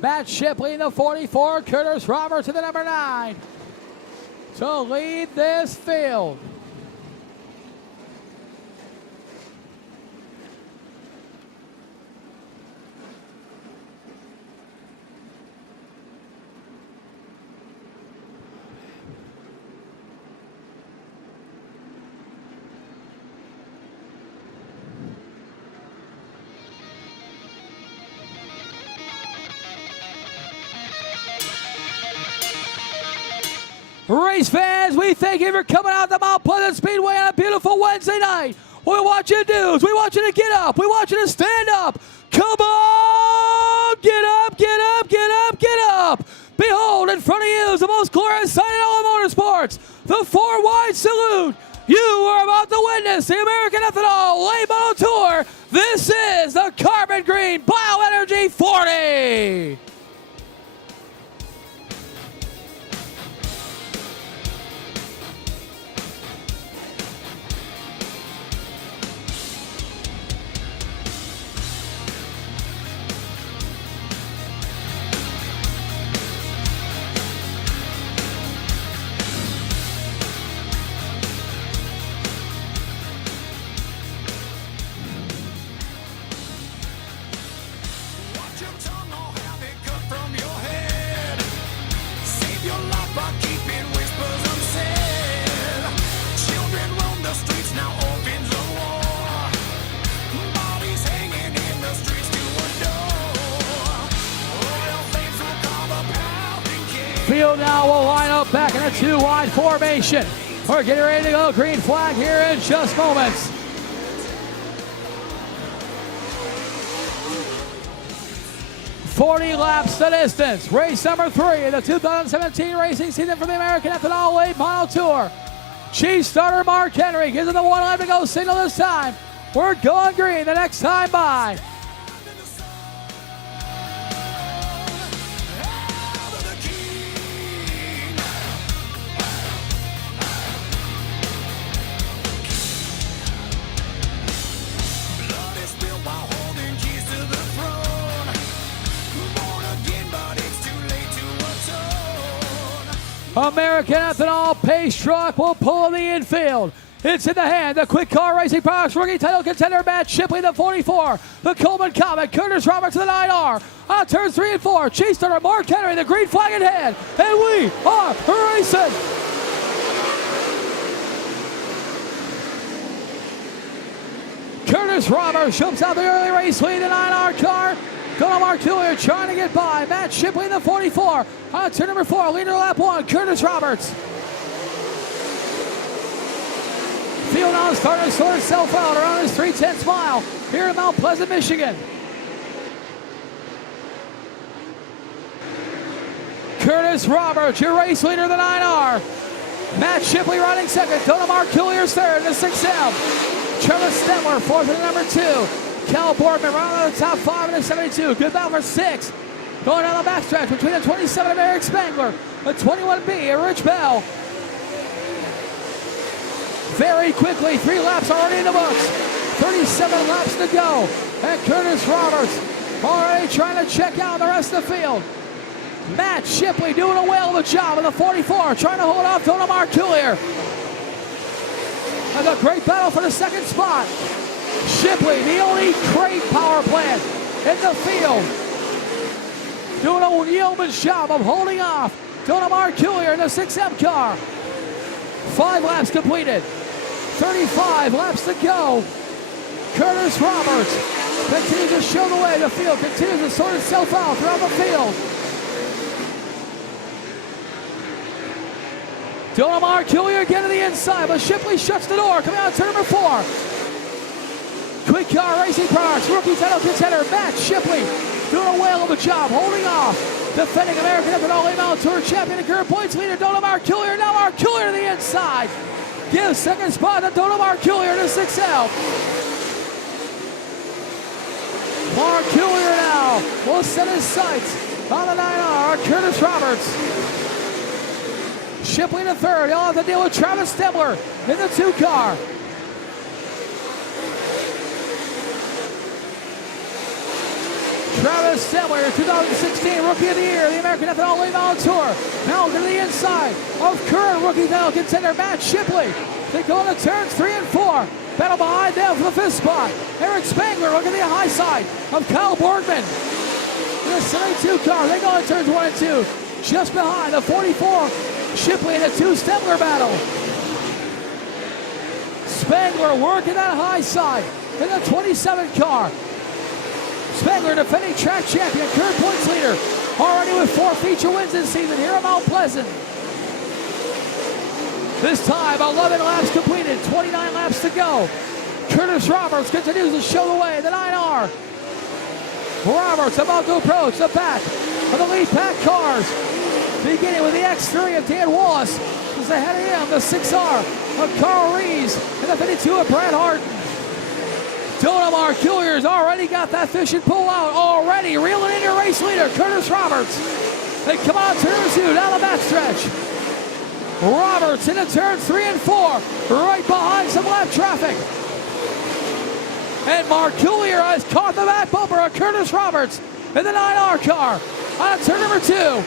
Matt Shipley in the 44, Curtis Roberts in the number 9 to lead this field. Race fans, we thank you for coming out to Mount Pleasant Speedway on a beautiful Wednesday night. What we want you to do is we want you to get up. We want you to stand up. Come on! Get up, get up, get up, get up. Behold, in front of you is the most glorious sight in all of motorsports. The 4 wide salute. You are about to witness the American Ethanol Late Model Tour. This is the Carbon Green Bioenergy 40. Field now will line up back in a 2 wide formation. We're getting ready to go. Green flag here in just moments. $40 laps the distance. Race number 3 in the 2017 racing season for the American Ethanol Late Model Tour. Chief starter Mark Henry gives it the 1 lap to go signal this time. We're going green the next time by. American Ethanol Pace Truck will pull in the infield. It's in the hand. The Quick Car Racing Products rookie title contender Matt Shipley, the 44. The Coleman Comet, Curtis Roberts, the 9R. On turns 3 and 4, Chief starter Mark Henry, the green flag in hand. And we are racing. Curtis Roberts jumps out the early race lead, the 9R car. Donald Mark Julian trying to get by. Matt Shipley in the 44. On turn number 4, leader lap 1, Curtis Roberts. Field now starting to sort itself out around his 3/10 mile here in Mount Pleasant, Michigan. Curtis Roberts, your race leader, the 9R. Matt Shipley riding second. Donald Mark Julian's third in the 6M. Travis Stemler, fourth in the number 2. Cal Boardman right on the top 5 in the 72. Good battle for 6. Going down the backstretch between the 27 of Eric Spangler, the 21B of Rich Bell. Very quickly, 3 laps already in the books. 37 laps to go. And Curtis Roberts already trying to check out the rest of the field. Matt Shipley doing a whale of a job in the 44, trying to hold off Donald Mark Julier. And a great battle for the second spot. Shipley, the only crate power plant in the field, doing a yeoman's job of holding off Donald Mark Julier in the 6M car. 5 laps completed. 35 laps to go. Curtis Roberts continues to show the way. The field continues to sort itself out throughout the field. Donald Mark Julier again to the inside, but Shipley shuts the door coming out of turn number 4. Quick Car Racing Products rookie title contender Matt Shipley doing a whale of a job holding off defending American Ethanol Late Model Tour champion and current points leader Donald Mark Julier. Now Mark Julier to the inside. Gives second spot to Donald Mark Julier to 6L. Mark Julier now will set his sights on the 9R. Curtis Roberts. Shipley to third. He'll have to deal with Travis Stemler in the 2 car. Travis Stemler, 2016 Rookie of the Year, the American Ethanol Late Model Tour. Now to the inside of current rookie title contender Matt Shipley. They go into turns 3 and 4. Battle behind them for the 5th spot. Eric Spangler looking at the high side of Kyle Borgman. In the 72 car, they go into turns 1 and 2. Just behind the 44, Shipley in a 2 Stemler battle. Spangler working that high side in the 27 car. Spangler, defending track champion, current points leader, already with 4 feature wins this season here at Mount Pleasant. This time, 11 laps completed, 29 laps to go. Curtis Roberts continues to show the way, the 9R. Roberts about to approach the back of the lead pack cars. Beginning with the X3 of Dan Wallace. Just ahead of him, the 6R of Carl Rees and the 52 of Brad Harden. Donamar Coolier's already got that fish and pull out already. Reeling in your race leader, Curtis Roberts. They come out turn 2 down the backstretch. Roberts into turns 3 and 4, right behind some lap traffic. And Mark Coolier has caught the back bumper of Curtis Roberts in the 9R car on turn number 2.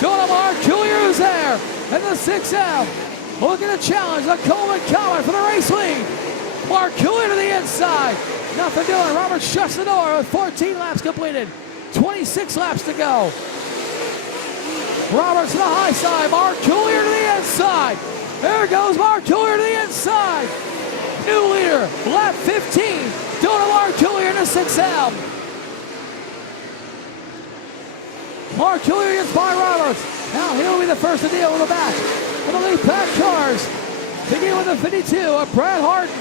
Donamar Coolier is there in the 6M. Looking to challenge the Coleman Comet for the race lead. Mark Coolier to the inside. Nothing doing. Roberts shuts the door with 14 laps completed. 26 laps to go. Roberts to the high side. Mark Coolier to the inside. There goes Mark Coolier to the inside. New leader, lap 15. Donamar Coolier in the 6M. Mark Coolier gets by Roberts. Now he'll be the first to deal with the back for the lead pack cars. Beginning with the 52 of Brad Harden.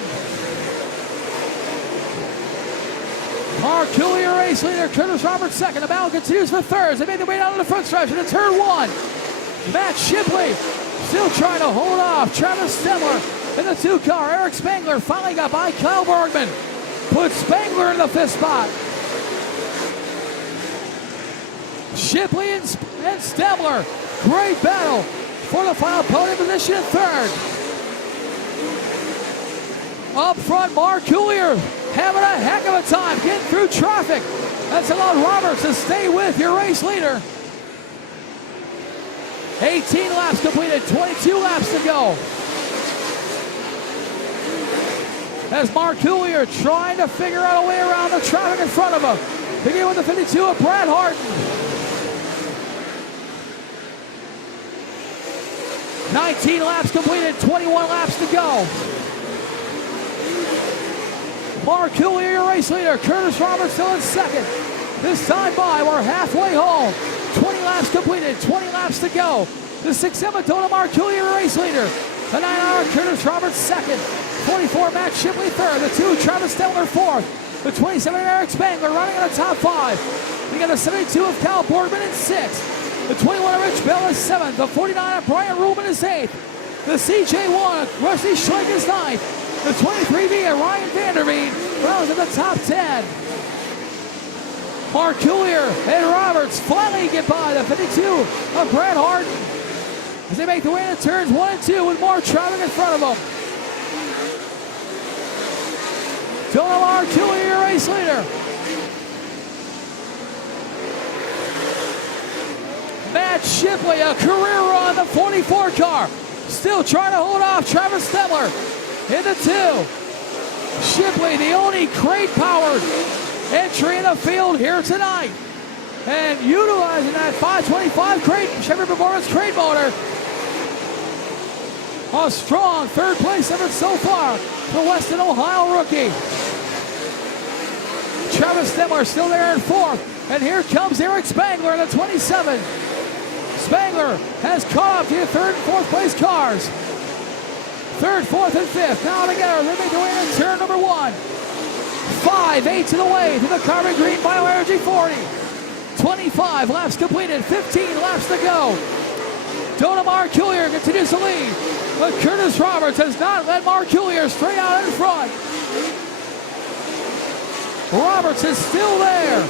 Mark Coolier race leader, Curtis Roberts second. The battle continues for thirds. They made their way down to the front stretch into turn 1. Matt Shipley still trying to hold off Travis Stemler in the 2 car. Eric Spangler finally got by Kyle Borgman. Put Spangler in the 5th spot. Shipley and Stemler. Great battle for the final podium position in 3rd. Up front, Mark Coolier having a heck of a time getting through traffic. That's allowed Roberts to stay with your race leader. 18 laps completed, 22 laps to go. As Mark Coolier trying to figure out a way around the traffic in front of him. Beginning with the 52 of Brad Harden. 19 laps completed, 21 laps to go. Mark Coolier, your race leader. Curtis Roberts still in second. This time by, we're halfway home. 20 laps completed, 20 laps to go. The 6-7 Donamar Coolier, your race leader. The 9R Curtis Roberts second. 44 Matt Shipley third. The 2 Travis Stemler fourth. The 27 Eric Spangler running in the top 5. We got the 72 of Kyle Borgman in 6th. The 21 of Rich Bell is 7th. The 49 of Brian Rubin is 8th. The CJ1 of Rusty Schlenk is 9th. The 23B of Ryan Vanderveen rounds in the top 10. Mark Coolier and Roberts finally get by the 52 of Brad Harden as they make their way into turns 1 and 2 with more traffic in front of them. Donamar Coolier, your race leader. Matt Shipley, a career run, the 44 car. Still trying to hold off Travis Stemler in the 2. Shipley, the only crate-powered entry in the field here tonight. And utilizing that 525 crate, Chevy Performance crate motor. A strong 3rd place effort so far for Western Ohio rookie. Travis Stemler still there in 4th. And here comes Eric Spangler in the 27. Spangler has caught up to the 3rd and 4th place cars. 3rd, 4th, and 5th. Now together, they make their way into turn number 1. 5/8 to the way to the Carbon Green Bioenergy 40. 25 laps completed, 15 laps to go. Donamar Coolier continues to lead, but Curtis Roberts has not let Mark Coolier straight out in front. Roberts is still there.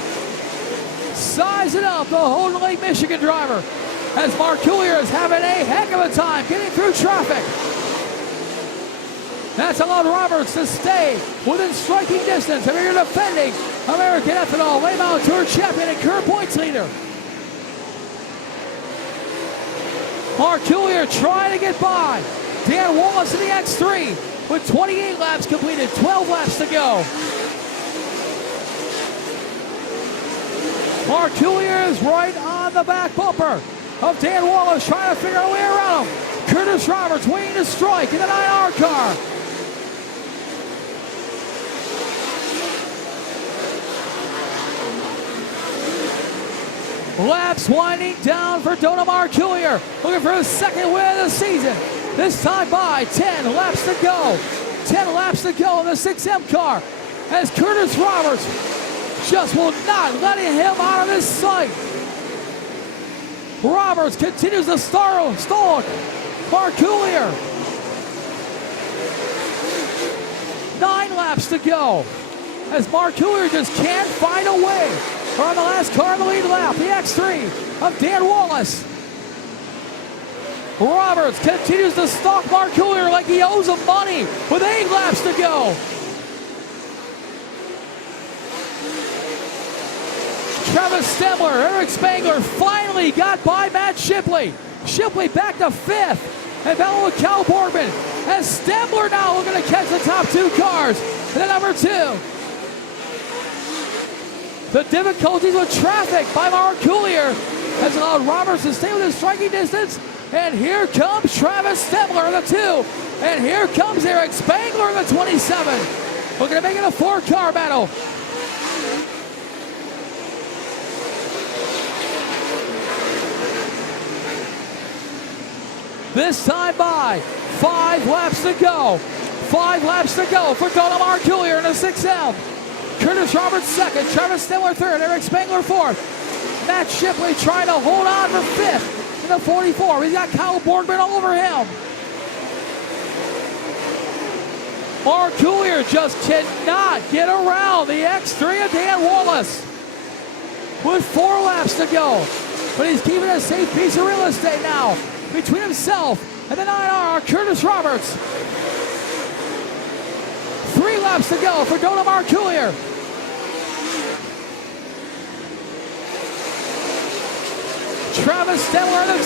Sizing up the Holden Lake, Michigan driver as Mark Coolier is having a heck of a time getting through traffic. That's allowed Roberts to stay within striking distance of your defending American Ethanol Late Model Tour champion and current points leader. Mark Coulier trying to get by Dan Wallace in the X3 with 28 laps completed, 12 laps to go. Mark Coulier is right on the back bumper of Dan Wallace, trying to figure out a way around him. Curtis Roberts waiting to strike in the 9R car. Laps winding down for Mark Coulier, looking for his second win of the season. This time by 10 laps to go. 10 laps to go in the 6M car as Curtis Roberts just will not let him out of his sight. Roberts continues to stalk Mark Coulier. 9 laps to go as Mark Coulier just can't find a way. On the last car in the lead lap, the X3 of Dan Wallace. Roberts continues to stalk Mark Coulier like he owes him money with 8 laps to go. Travis Stemler, Eric Spangler finally got by Matt Shipley. Shipley back to 5th and battle with Cal Borgman as Stemler now looking to catch the top 2 cars in the number 2. The difficulties with traffic by Mark Coulier has allowed Roberts to stay within striking distance. And here comes Travis Stemler in the 2. And here comes Eric Spangler in the 27. Looking to make it a 4-car battle. This time by 5 laps to go. 5 laps to go for Mark Coulier in the 6M. Curtis Roberts second, Travis Stemler third, Eric Spangler fourth. Matt Shipley trying to hold on for 5th in the 44. He's got Kyle Borgman all over him. Mark Coulier just cannot get around the X3 of Dan Wallace with 4 laps to go. But he's keeping a safe piece of real estate now between himself and the 9R, Curtis Roberts. 3 laps to go for Mark Coulier. Travis Stemler in the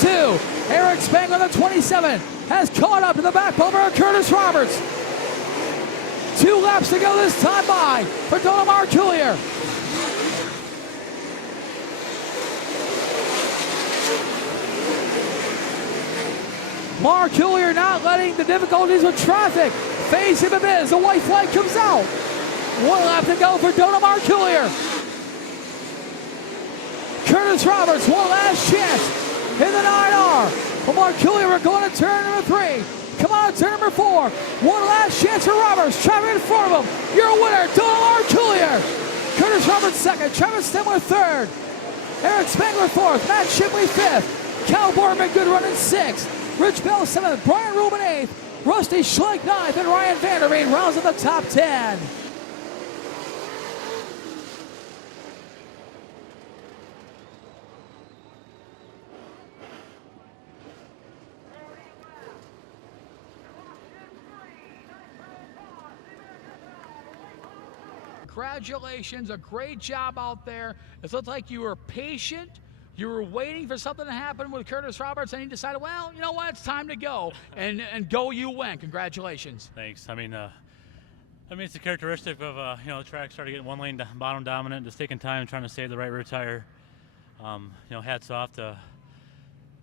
2. Eric Spangler in the 27 has caught up to the back bumper of Curtis Roberts. 2 laps to go this time by for Mark Coulier. Mark Coulier not letting the difficulties with traffic phase him a bit as the white flag comes out. 1 lap to go for Mark Coulier. Curtis Roberts, 1 last chance in the 9R. But Mark Coulier, we're going to turn number 3. Come on, turn number 4. 1 last chance for Roberts. Traffic in front of him. Your winner, Mark Coulier. Curtis Roberts second. Travis Stemler third. Eric Spangler fourth. Matt Shipley fifth. Cal Borgman, good run in 6th. Rich Bell 7th, Brian Rubin 8th, Rusty Schlenk 9th, and Ryan Vanderveen rounds in the top 10. Congratulations, a great job out there. It looked like you were patient. You were waiting for something to happen with Curtis Roberts, and he decided, well, you know what, it's time to go. And go you went. Congratulations. Thanks. I mean, it's a characteristic of, the track started getting 1 lane bottom dominant, just taking time trying to save the right rear tire. Hats off to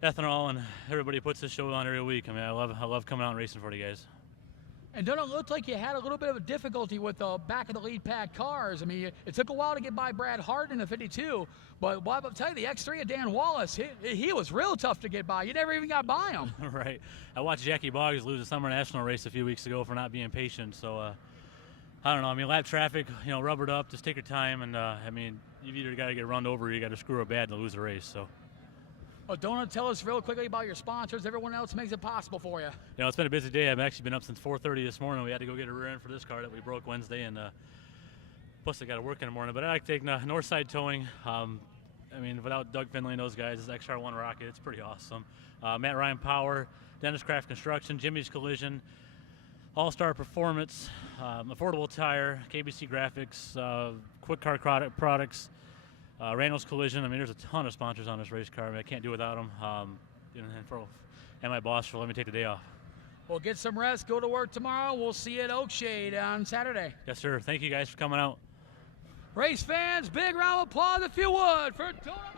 Ethanol and everybody who puts this show on every week. I mean, I love coming out and racing for you guys. And don't it look like you had a little bit of a difficulty with the back of the lead pack cars? I mean, it took a while to get by Brad Hart in the 52, but I'll tell you, the X3 of Dan Wallace, he was real tough to get by. You never even got by him. Right. I watched Jackie Boggs lose a Summer National race a few weeks ago for not being patient. So, I don't know. I mean, lap traffic, rubbered up. Just take your time. And, you've either got to get run over or you got to screw her bad to lose a race. So. Well, don't tell us real quickly about your sponsors. Everyone else makes it possible for you. It's been a busy day. I've actually been up since 4:30 this morning. We had to go get a rear end for this car that we broke Wednesday, and plus I got to work in the morning. But I like to take Northside Towing. Without Doug Finley and those guys, this XR1 rocket, it's pretty awesome. Matt Ryan Power, Dennis Craft Construction, Jimmy's Collision, All-Star Performance, Affordable Tire, KBC Graphics, Quick Car Products, Randall's Collision. I mean, there's a ton of sponsors on this race car. I mean, I can't do without them. And my boss for letting me take the day off. Well, get some rest. Go to work tomorrow. We'll see you at Oakshade on Saturday. Yes, sir. Thank you guys for coming out. Race fans, big round of applause if you would for Tony.